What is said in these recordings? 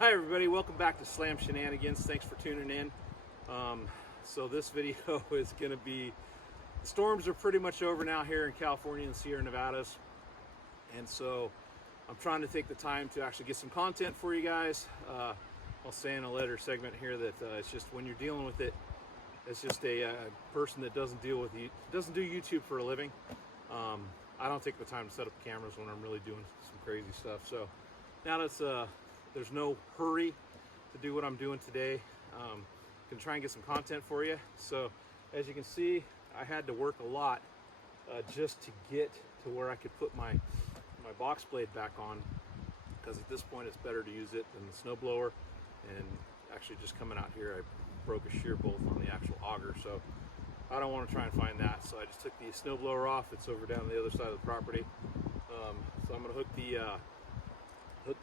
Hi everybody, welcome back to Slam Shenanigans. Thanks for tuning in. So this video is going to be, storms are pretty much over now here in California and Sierra Nevadas. And so I'm trying to take the time to actually get some content for you guys. I'll say in a later segment here that it's just when you're dealing with it, it's just a person that doesn't do YouTube for a living. I don't take the time to set up cameras when I'm really doing some crazy stuff. So now that's there's no hurry to do what I'm doing today. Gonna try and get some content for you. So as you can see, I had to work a lot just to get to where I could put my box blade back on, because at this point it's better to use it than the snowblower. And actually just coming out here, I broke a shear bolt on the actual auger, so I don't want to try and find that. So I just took the snowblower off. It's over down on the other side of the property. So I'm gonna hook the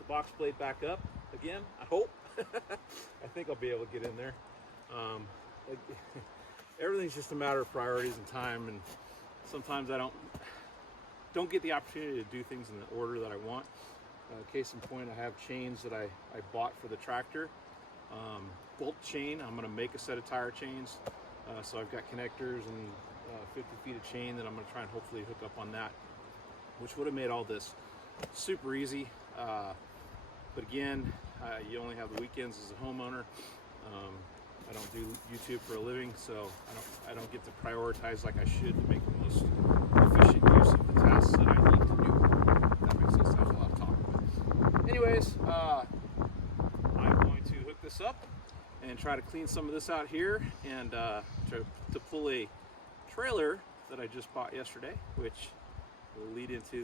box blade back up again, I hope. I think I'll be able to get in there. Everything's just a matter of priorities and time, and sometimes I don't get the opportunity to do things in the order that I want. Case in point, I have chains that I bought for the tractor. Bolt chain, I'm going to make a set of tire chains. So I've got connectors and 50 feet of chain that I'm going to try and hopefully hook up on that, which would have made all this super easy. But again, you only have the weekends as a homeowner. I don't do YouTube for a living, so I don't get to prioritize like I should to make the most efficient use of the tasks that I need to do. If that makes sense. There's a lot of talk. But anyways, I'm going to hook this up and try to clean some of this out here, and try to pull a trailer that I just bought yesterday, which will lead into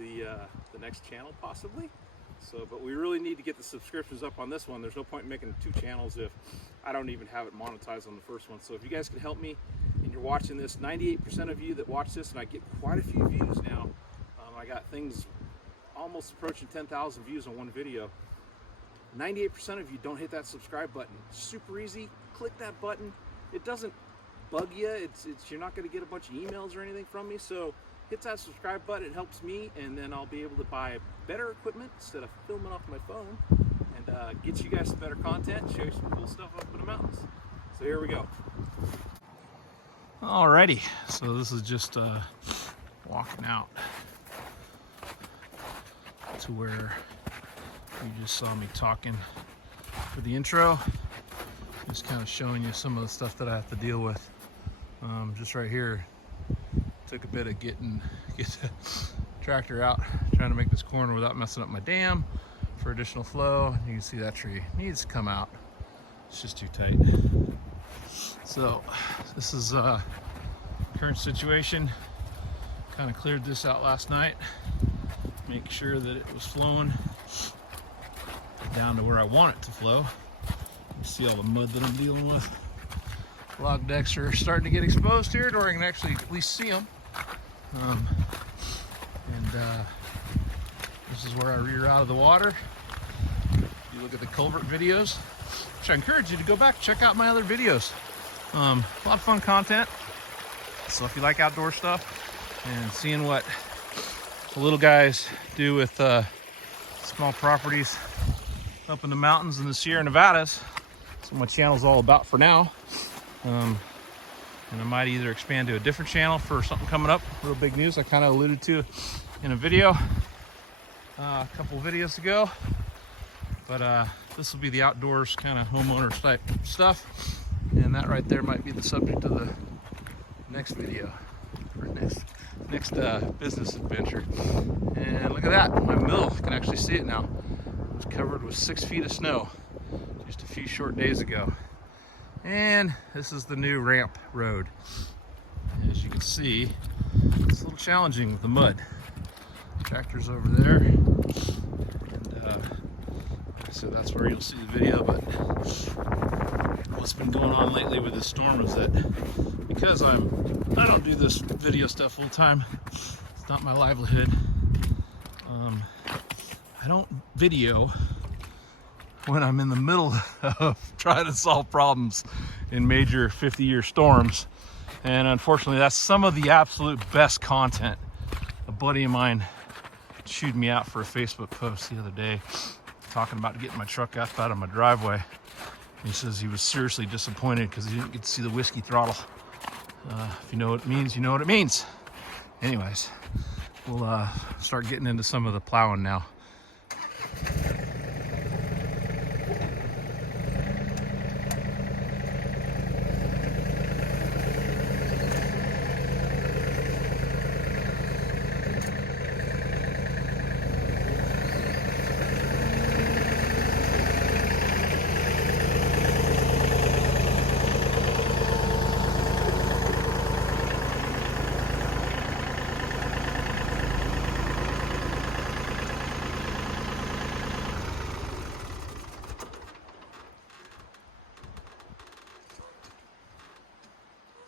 the next channel possibly. So, but we really need to get the subscriptions up on this one. There's no point in making 2 channels if I don't even have it monetized on the first one. So if you guys can help me and you're watching this, 98% of you that watch this, and I get quite a few views now. I got things almost approaching 10,000 views on one video. 98% of you don't hit that subscribe button. Super easy. Click that button. It doesn't bug you. You're not going to get a bunch of emails or anything from me. So hit that subscribe button. It helps me, and then I'll be able to buy better equipment instead of filming off my phone, and get you guys some better content, show you some cool stuff up in the mountains. So here we go. Alrighty, so this is just walking out to where you just saw me talking for the intro. Just kind of showing you some of the stuff that I have to deal with. Just right here, took a bit of get the tractor out, trying to make this corner without messing up my dam for additional flow. You can see that tree needs to come out. It's just too tight. So this is current situation. Kind of cleared this out last night, make sure that it was flowing down to where I want it to flow. You see all the mud that I'm dealing with. Log decks are starting to get exposed here to where I can actually at least see them. This is where I rear out of the water. You look at the culvert videos, which I encourage you to go back and check out my other videos. A lot of fun content. So if you like outdoor stuff and seeing what the little guys do with small properties up in the mountains in the Sierra Nevadas, that's what my channel's all about for now. And I might either expand to a different channel for something coming up, real big news I kind of alluded to in a video a couple of videos ago. But this will be the outdoors kind of homeowner type stuff, and that right there might be the subject of the next video, or next business adventure. And look at that, my mill, you can actually see it now. It was covered with 6 feet of snow just a few short days ago. And this is the new ramp road. As you can see, it's a little challenging with the mud. The tractor's over there, and so that's where you'll see the video. But what's been going on lately with this storm is that because I don't do this video stuff full time, it's not my livelihood. I don't video when I'm in the middle of trying to solve problems in major 50-year storms. And unfortunately, that's some of the absolute best content. A buddy of mine chewed me out for a Facebook post the other day talking about getting my truck up out of my driveway. He says he was seriously disappointed because he didn't get to see the whiskey throttle. If you know what it means, you know what it means. Anyways, we'll start getting into some of the plowing now.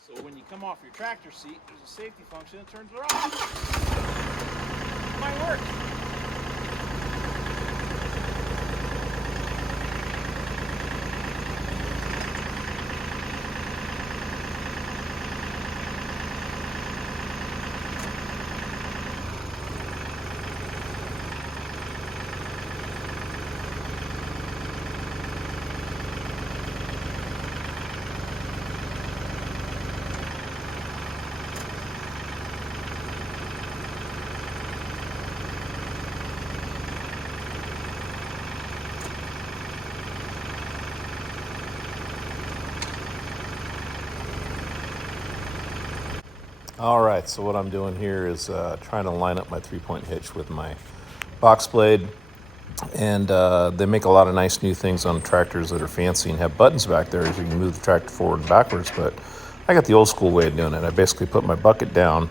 So when you come off your tractor seat, there's a safety function that turns it off. It might work. All right, so what I'm doing here is trying to line up my 3-point hitch with my box blade. And they make a lot of nice new things on tractors that are fancy and have buttons back there so you can move the tractor forward and backwards. But I got the old school way of doing it. I basically put my bucket down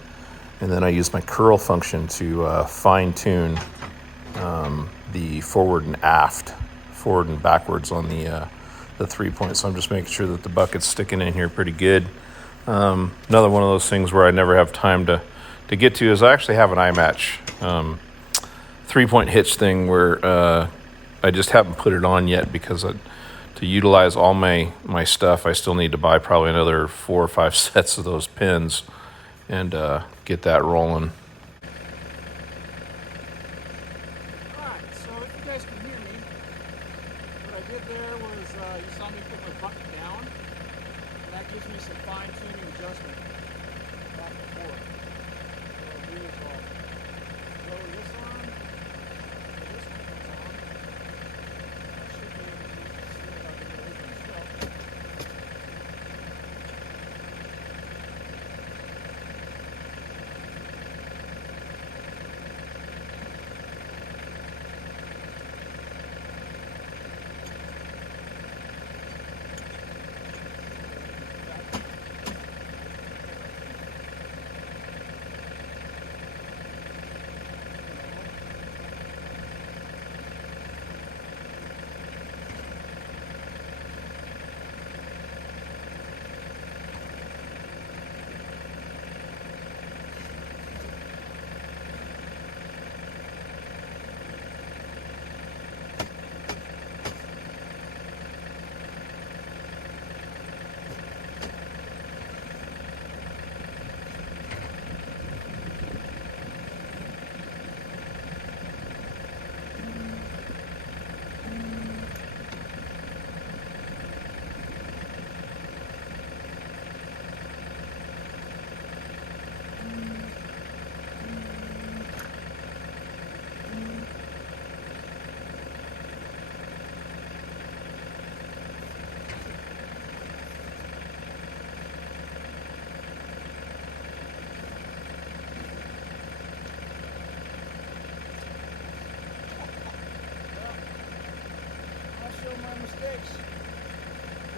and then I use my curl function to fine tune the forward and aft, forward and backwards on the 3-point. So I'm just making sure that the bucket's sticking in here pretty good. Another one of those things where I never have time to get to is I actually have an iMatch 3-point hitch thing where I just haven't put it on yet because to utilize all my stuff, I still need to buy probably another 4 or 5 sets of those pins and get that rolling. Alright, so if you guys can hear me, what I did there was you saw me put my bucket down, and that gives me some fine-tuning adjustment back and forth. So I'll do is I'll lower this on, and this one comes on. I should be able to see if I can get it open stuff.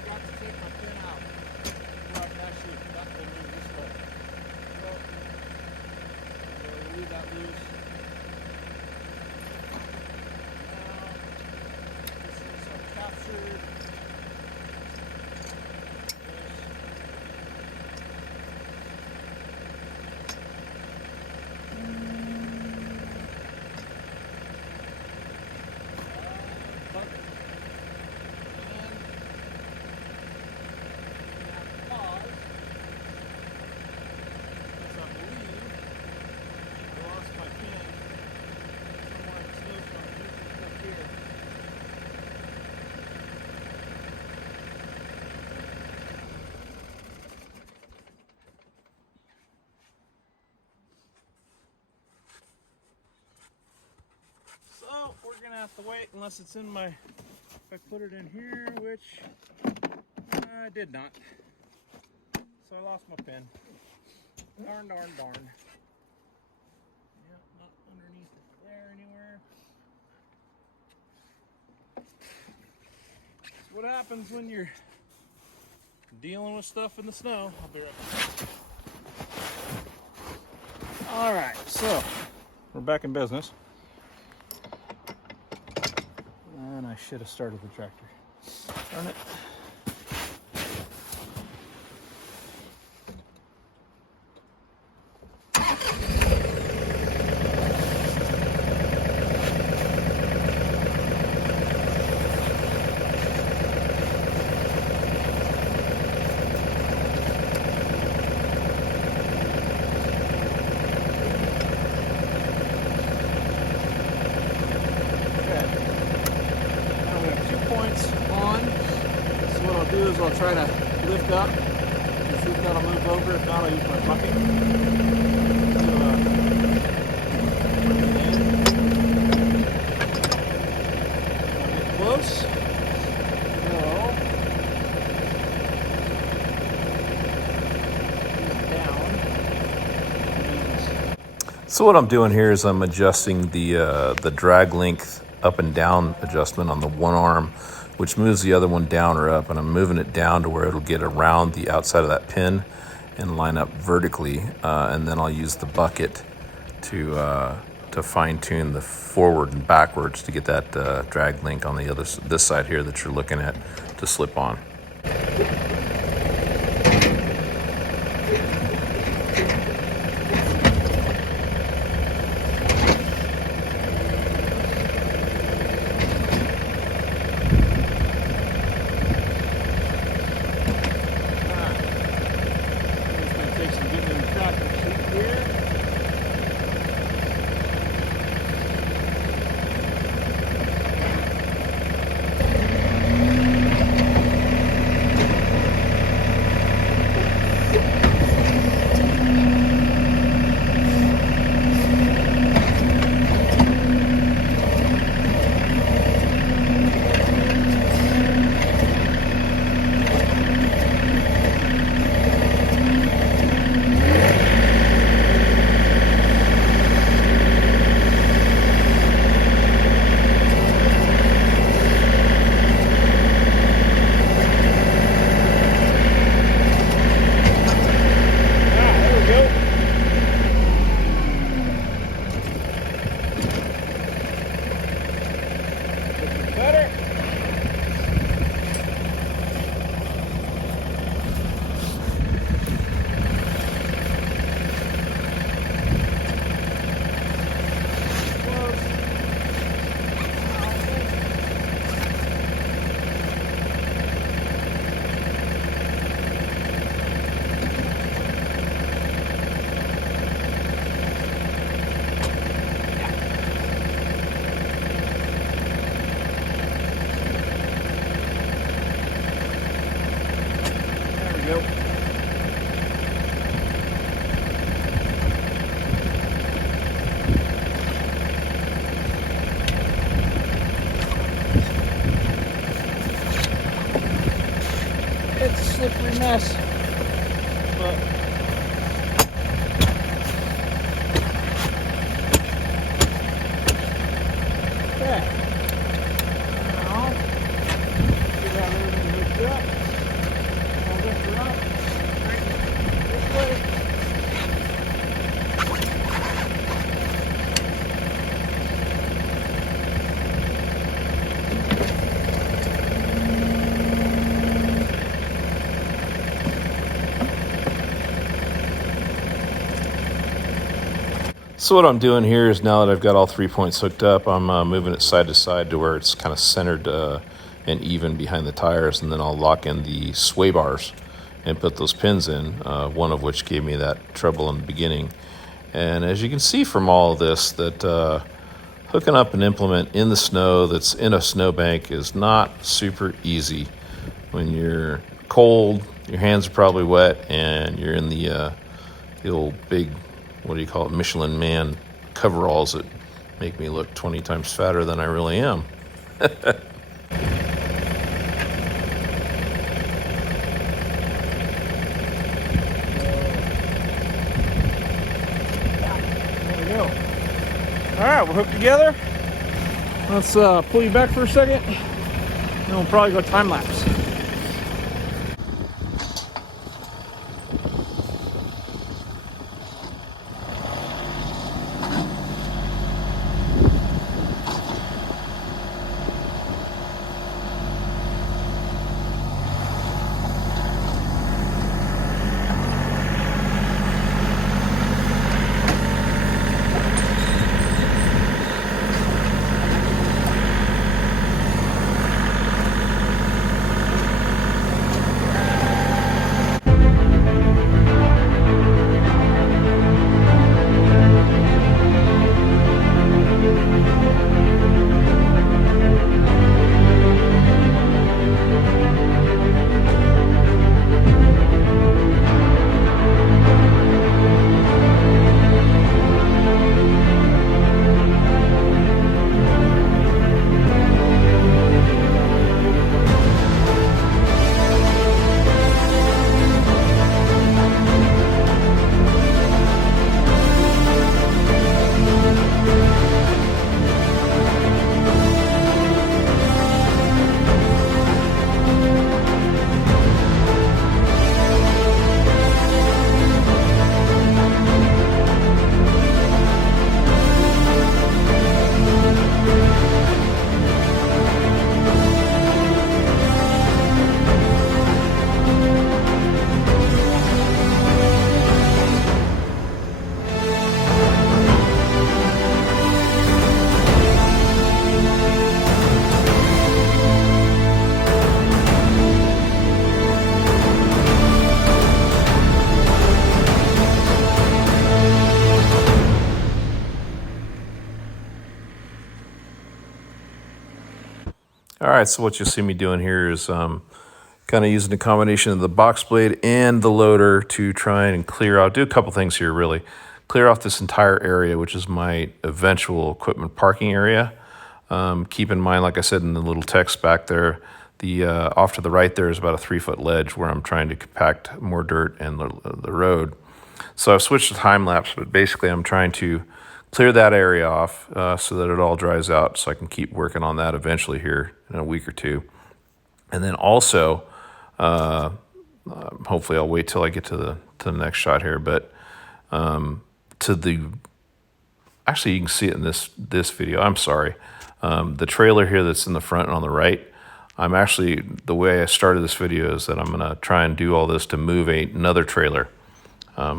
Forgot to take my pin out. Well, actually, that will move this way. So, we'll leave that loose. Now, this is our captured. we're gonna have to wait unless it's in my, if I put it in here, which I did not. So I lost my pen. Darn. Yeah, not underneath there anywhere. That's what happens when you're dealing with stuff in the snow. I'll be right back. All right, so we're back in business. And I should have started the tractor. Darn it. I'll try to lift up and see if that'll move over. If not, I'll use my bucket to get close. So what I'm doing here is I'm adjusting the drag length up and down adjustment on the one arm, which moves the other one down or up, and I'm moving it down to where it'll get around the outside of that pin and line up vertically, and then I'll use the bucket to fine tune the forward and backwards to get that drag link on this side here that you're looking at to slip on. It's a slippery mess, but okay. Now, get everything hooked up. I'll lift her up this way. So what I'm doing here is, now that I've got all 3 points hooked up, I'm moving it side to side to where it's kind of centered and even behind the tires, and then I'll lock in the sway bars and put those pins in, one of which gave me that trouble in the beginning. And as you can see from all of this, that hooking up an implement in the snow that's in a snowbank is not super easy. When you're cold, your hands are probably wet, and you're in the old big, what do you call it, Michelin Man coveralls that make me look 20 times fatter than I really am. All right, we're hooked together. Let's pull you back for a second, and we'll probably go time lapse. All right, so what you'll see me doing here is kind of using a combination of the box blade and the loader to try and clear out, do a couple things here really. Clear off this entire area, which is my eventual equipment parking area. Keep in mind, like I said in the little text back there, the off to the right there is about a 3-foot ledge where I'm trying to compact more dirt and the road. So I've switched to time lapse, but basically I'm trying to clear that area off so that it all dries out so I can keep working on that eventually here in a week or two. And then also, hopefully I'll wait till I get to the next shot here, but actually you can see it in this video, I'm sorry. The trailer here that's in the front and on the right, I'm actually, the way I started this video is that I'm gonna try and do all this to move another trailer.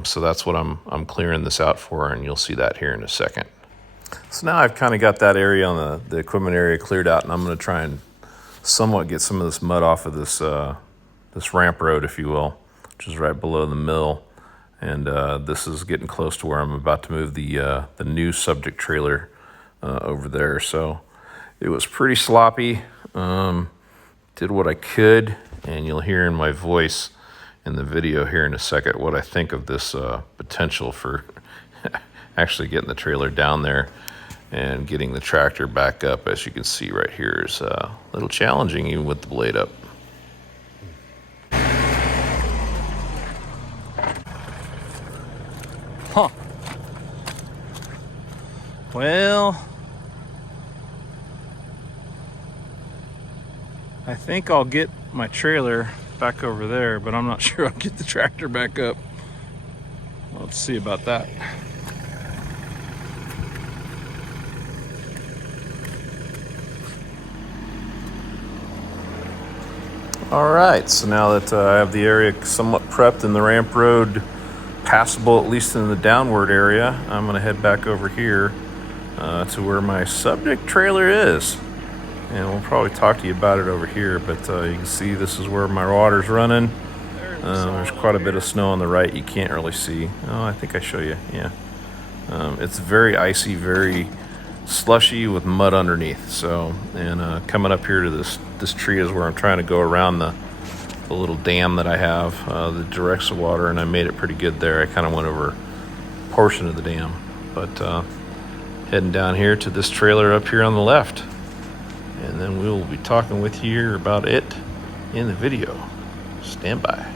So that's what I'm clearing this out for, and you'll see that here in a second. So now I've kind of got that area on the equipment area cleared out, and I'm going to try and somewhat get some of this mud off of this this ramp road, if you will, which is right below the mill. And this is getting close to where I'm about to move the new subject trailer over there. So it was pretty sloppy. Did what I could, and you'll hear in my voice in the video here in a second what I think of this potential for actually getting the trailer down there and getting the tractor back up. As you can see right here is a little challenging even with the blade up. Huh. Well, I think I'll get my trailer back over there, but I'm not sure I'll get the tractor back up. Let's see about that. All right, so now that I have the area somewhat prepped and the ramp road passable, at least in the downward area, I'm going to head back over here to where my subject trailer is. And we'll probably talk to you about it over here, but you can see this is where my water's running. There's quite a bit of snow on the right you can't really see. Oh, I think I show you, yeah. It's very icy, very slushy with mud underneath. So, and coming up here to this tree is where I'm trying to go around the little dam that I have that directs the water, and I made it pretty good there. I kind of went over a portion of the dam, but Heading down here to this trailer up here on the left. And then we will be talking with you about it in the video. Stand by.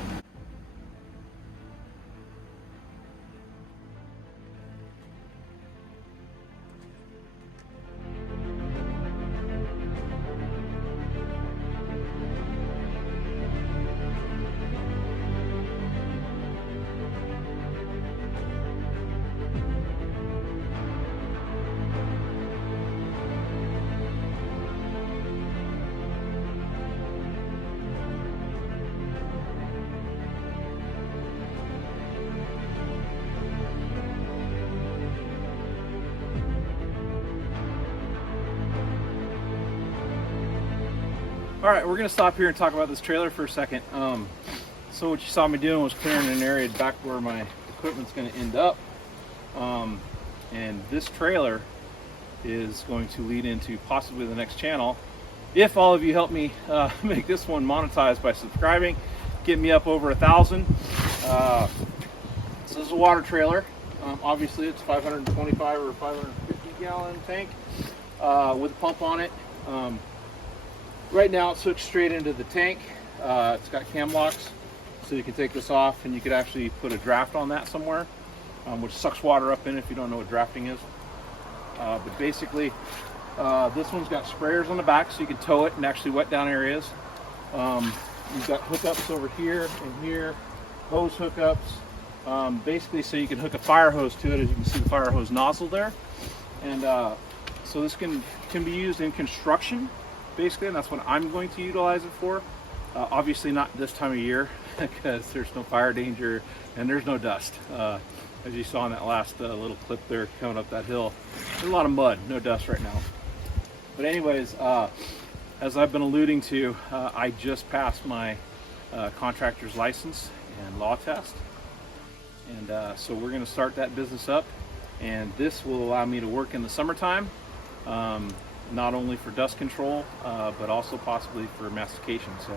All right, we're gonna stop here and talk about this trailer for a second. So what you saw me doing was clearing an area back where my equipment's gonna end up. And this trailer is going to lead into possibly the next channel. If all of you help me make this one monetized by subscribing, get me up over 1,000. So this is a water trailer. Obviously it's 525 or 550 gallon tank with a pump on it. Right now it's hooked straight into the tank. It's got cam locks, so you can take this off and you could actually put a draft on that somewhere, which sucks water up in it if you don't know what drafting is. But basically, this one's got sprayers on the back so you can tow it and actually wet down areas. You've got hookups over here and here, hose hookups, basically so you can hook a fire hose to it, as you can see the fire hose nozzle there. And so this can be used in construction, basically, and that's what I'm going to utilize it for. Obviously not this time of year because there's no fire danger and there's no dust. As you saw in that last little clip there coming up that hill, there's a lot of mud, no dust right now. But anyways, as I've been alluding to, I just passed my contractor's license and law test. And so we're going to start that business up, and this will allow me to work in the summertime. Not only for dust control, but also possibly for mastication. So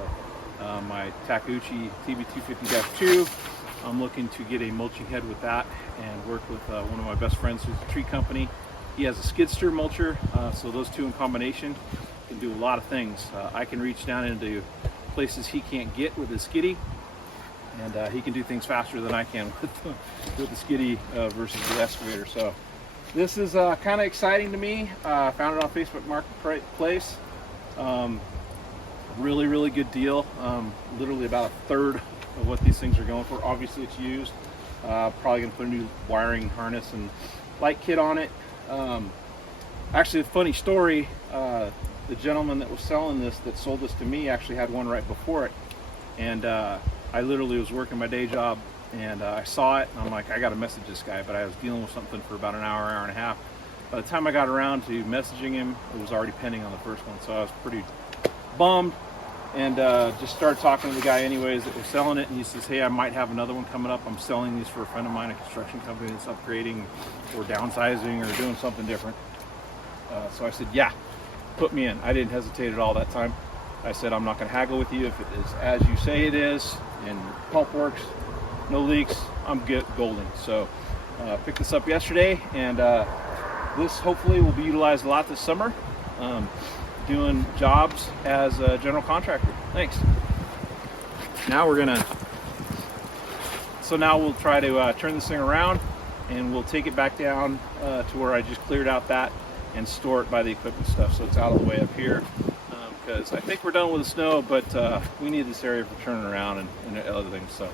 my Takeuchi TB250-2, I'm looking to get a mulching head with that and work with one of my best friends who's a tree company. He has a skid steer mulcher, so those two in combination can do a lot of things. I can reach down into places he can't get with his skiddy, and he can do things faster than I can with the skiddy versus the excavator. So this is kind of exciting to me. I found it on Facebook Marketplace. Really good deal. Literally about a third of what these things are going for. Obviously it's used. Probably gonna put a new wiring harness and light kit on it. Actually, a funny story, the gentleman that was selling this, that sold this to me, actually had one right before it. And I literally was working my day job, and I saw it, and I'm like, I gotta message this guy, but I was dealing with something for about an hour and a half. By the time I got around to messaging him, it was already pending on the first one, so I was pretty bummed, and just started talking to the guy anyways that was selling it, and he says, hey, I might have another one coming up. I'm selling these for a friend of mine, a construction company that's upgrading or downsizing or doing something different. So I said, yeah, put me in. I didn't hesitate at all that time. I said, I'm not gonna haggle with you. If it is as you say it is, and pump works, no leaks, I'm good, golden. So picked this up yesterday, and this hopefully will be utilized a lot this summer, doing jobs as a general contractor. Thanks. Now we're gonna, so now we'll try to turn this thing around, and we'll take it back down to where I just cleared out that and store it by the equipment stuff, so it's out of the way up here. Because I think we're done with the snow, but we need this area for turning around and other things. So.